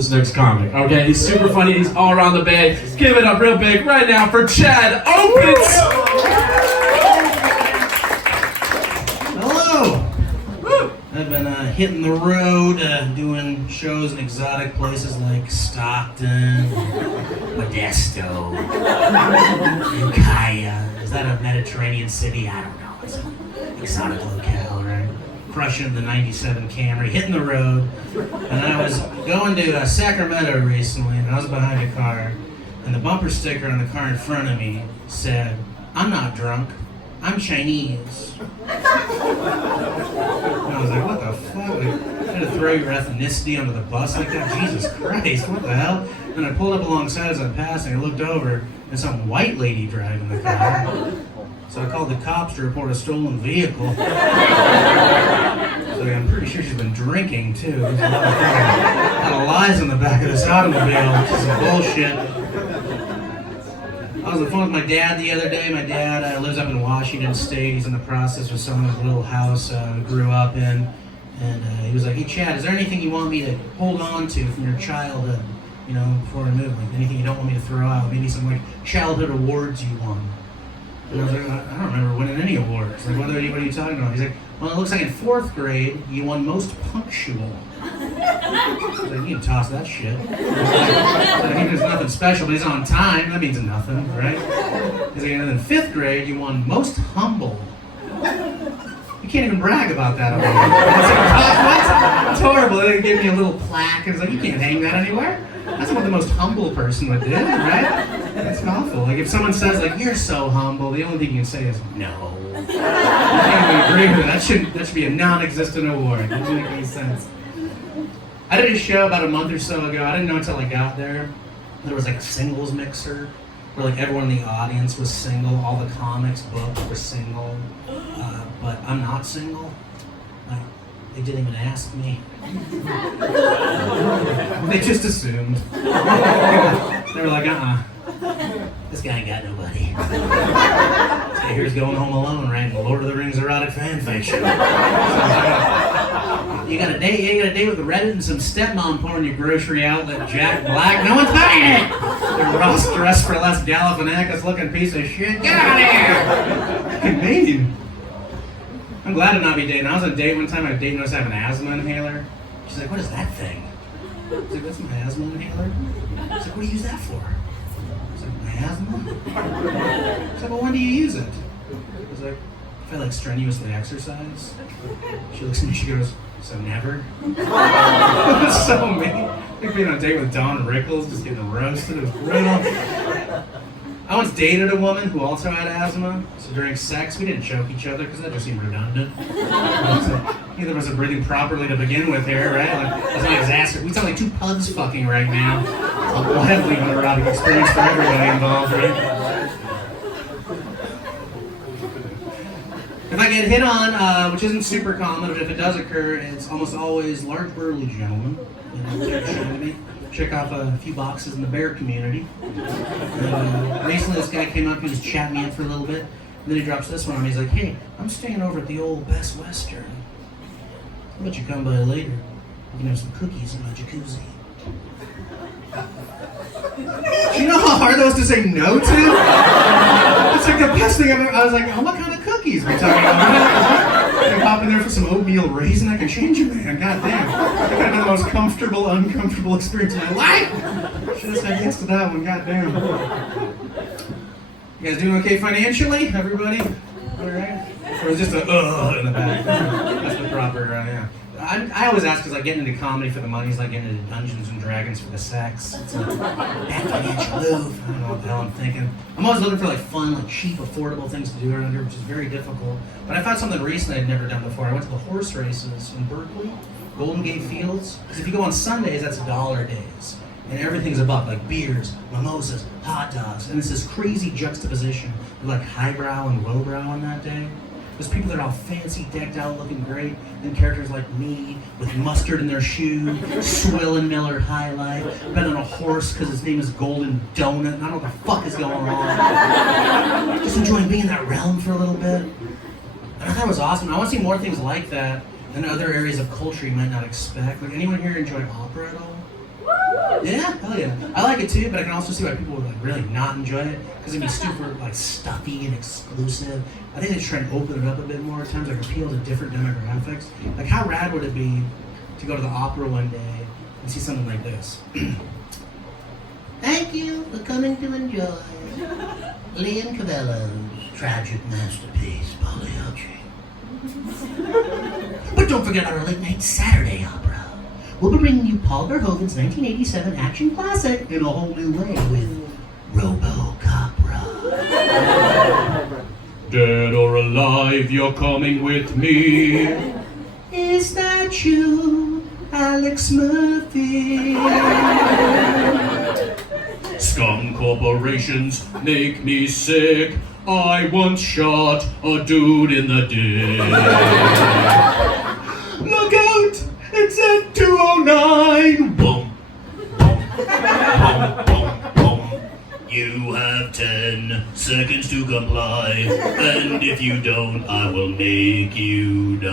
this next comic. Okay, he's super funny. He's all around the Bay. Give it up real big right now for Chad Opitz. Hello. I've been hitting the road, doing shows in exotic places like Stockton, Modesto, Ukiah. Is that a Mediterranean city? I don't know. It's an exotic locale, right? Crushing the 97 Camry, hitting the road. And I was going to Sacramento recently, and I was behind a car, and the bumper sticker on the car in front of me said, "I'm not drunk, I'm Chinese." And I was like, what the fuck? Like, you had to throw your ethnicity under the bus like that? Jesus Christ, what the hell? And I pulled up alongside as I'm passing, I looked over, and some white lady driving the car. So I called the cops to report a stolen vehicle. So I'm pretty sure she's been drinking too. There's a lot of lies on the back of this automobile, which is some bullshit. I was on the phone with my dad the other day. My dad lives up in Washington State. He's in the process of selling his little house he grew up in. And he was like, "Hey Chad, is there anything you want me to hold on to from your childhood, you know, before I move? Like anything you don't want me to throw out? Maybe some like childhood awards you won." And I was like, "I don't remember winning any awards." Like, what are you talking about? He's like, "Well, it looks like in 4th grade, you won most punctual." I was like, "You can toss that shit." I think there's nothing special, but he's on time. That means nothing, right? He's like, "And in 5th grade, you won most humble." You can't even brag about that. It's like, it's horrible. They gave me a little plaque, and it's like, you can't hang that anywhere. That's what the most humble person would do, right? That's awful. Like if someone says, like, "You're so humble," the only thing you can say is, "No." I can't even agree with that. That should be a non-existent award. That doesn't make any sense. I did a show about a month or so ago. I didn't know until I got there. There was like a singles mixer where like everyone in the audience was single. All the comics booked were single. But I'm not single. They didn't even ask me. They just assumed. They were like, this guy ain't got nobody. This guy here's going home alone, right? The Lord of the Rings erotic fan fiction. You got a date? Yeah, you got a date with Reddit and some stepmom porn, your grocery outlet, Jack Black. No one's buying it! The Ross dressed for less Galifianakis looking piece of shit. Get out of here! Fucking mean. I'm glad to not be dating. I was on a date one time, I date noticed I have an asthma inhaler. She's like, "What is that thing?" I was like, "That's my asthma inhaler." She's like, "What do you use that for?" I was like, "My asthma?" She's like, "Well, when do you use it?" I was like, "If I like strenuously exercise." She looks at me, she goes, "So never?" It's so mean. Like being on a date with Don Rickles, just getting roasted. It was brutal. I once dated a woman who also had asthma, so during sex, we didn't choke each other because that just seemed redundant. Neither of us are breathing properly to begin with here, right? Like, that's not a disaster. We sound like 2 pugs fucking right now. A wildly erotic experience for everybody involved, right? If I get hit on, which isn't super common, but if it does occur, it's almost always large burly gentlemen. You know, take a shot at me. Check off a few boxes in the bear community. Recently, this guy came up, he was chatting me up for a little bit, and then he drops this one on me. He's like, "Hey, I'm staying over at the old Best Western. How about you come by later? We can have some cookies in my jacuzzi." Do you know how hard that was to say no to? It's like the best thing I've ever. I was like, "Oh, what kind of cookies are we talking about?" I pop in there for some oatmeal raisin, I can change you, man. God damn. That could have been the most comfortable, uncomfortable experience of my life. Should have said yes to that one, god damn. You guys doing okay financially, everybody? Alright? Or is just a in the back? That's the proper, yeah. I always ask because like getting into comedy for the money is like getting into Dungeons and Dragons for the sex. It's a bad financial move. I don't know what the hell I'm thinking. I'm always looking for like fun, like cheap, affordable things to do around here, which is very difficult. But I found something recently I'd never done before. I went to the horse races in Berkeley, Golden Gate Fields. Because if you go on Sundays, that's dollar days. And everything's a buck, like beers, mimosas, hot dogs. And it's this crazy juxtaposition of like highbrow and lowbrow on that day. There's people that are all fancy, decked out, looking great. Then characters like me, with mustard in their shoe, swilling Miller High Life, been on a horse because his name is Golden Donut, and I don't know what the fuck is going on. Just enjoying being in that realm for a little bit. And I thought it was awesome. I want to see more things like that in other areas of culture you might not expect. Like, anyone here enjoy opera at all? Oh yeah, I like it too, but I can also see why people would like really not enjoy it because it'd be super like stuffy and exclusive. I think they try and open it up a bit more at times, like appeal to different demographics. Like how rad would it be to go to the opera one day and see something like this? Thank you for coming to enjoy Leon Cavello's tragic masterpiece, Pagliacci. But don't forget our late night Saturday opera. We'll be bringing you Paul Verhoeven's 1987 action classic in a whole new way with Robo-Copra. Dead or alive, you're coming with me. Is that you, Alex Murphy? Scum corporations make me sick. I once shot a dude in the dick. Look out! It's at 2:09. Boom. Boom. Boom. Boom. You have 10 seconds to comply, and if you don't, I will make you die.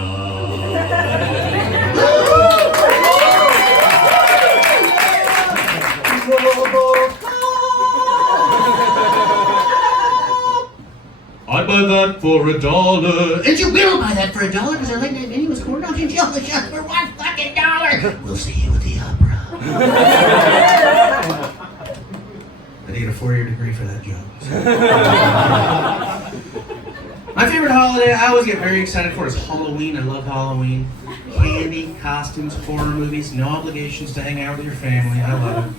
I'd buy that for $1. And you will buy that for $1 because our late night menu was corn dogs and jelly shots for $1 fucking dollar. We'll see you at the opera. I need a 4-year degree for that joke. My favorite holiday I always get very excited for is Halloween. I love Halloween. Candy, costumes, horror movies, no obligations to hang out with your family. I love it.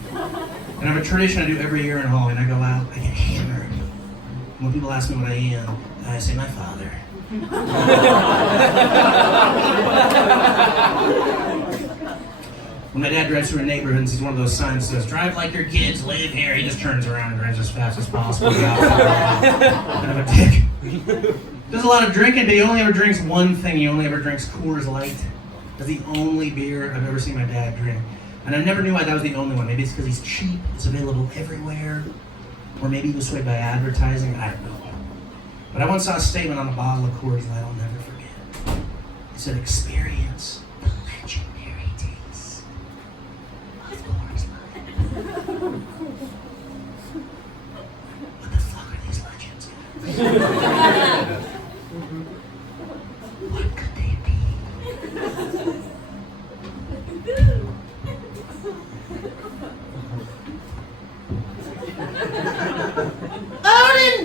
And I have a tradition I do every year in Halloween. I go out, I get hammered. When people ask me what I am, I say my father. When my dad drives through a neighborhood and sees one of those signs that says, drive like your kids, live here, he just turns around and drives as fast as possible. Kind of a dick. Does a lot of drinking, but he only ever drinks one thing. He only ever drinks Coors Light. That's the only beer I've ever seen my dad drink. And I never knew why that was the only one. Maybe it's because he's cheap, it's available everywhere. Or maybe he was swayed by advertising, I don't know. But I once saw a statement on a bottle of Coors Light I'll never forget. It said, experience the legendary taste of Coors Light. What the fuck are these legends? What could they be? Odin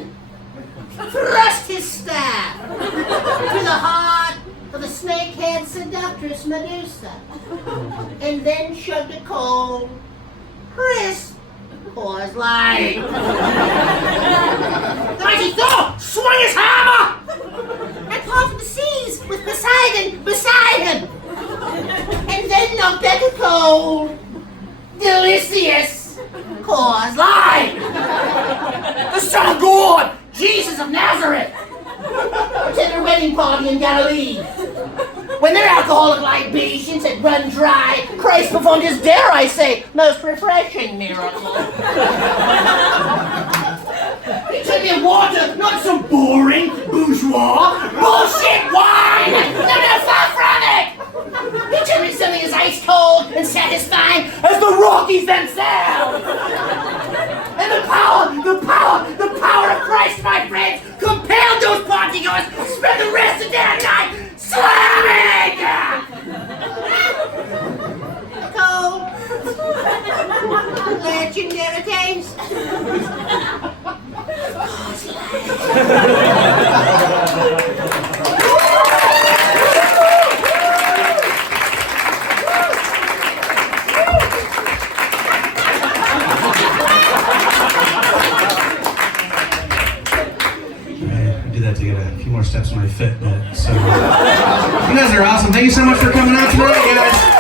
thrust his staff to the heart of the snakehead seductress Medusa, and then shoved a cold, crisp Coors Light. The mighty Thor swung his hammer and parted the seas with Poseidon beside him, and then knocked back a cold, delicious Coors Light. The Son of God, Jesus of Nazareth, attended their wedding party in Galilee. When their alcoholic libations had run dry, Christ performed his, dare I say, most refreshing miracle. He took me water, not some boring, bourgeois, bullshit wine! No, far from it! He took me something as ice cold and satisfying as the Rockies themselves! And the power of Christ, my friends, compelled those partygoers to spend the rest of their night slamming! Cold, legendary taste. To get a few more steps in my Fitbit. So, you guys are awesome. Thank you so much for coming out tonight, guys.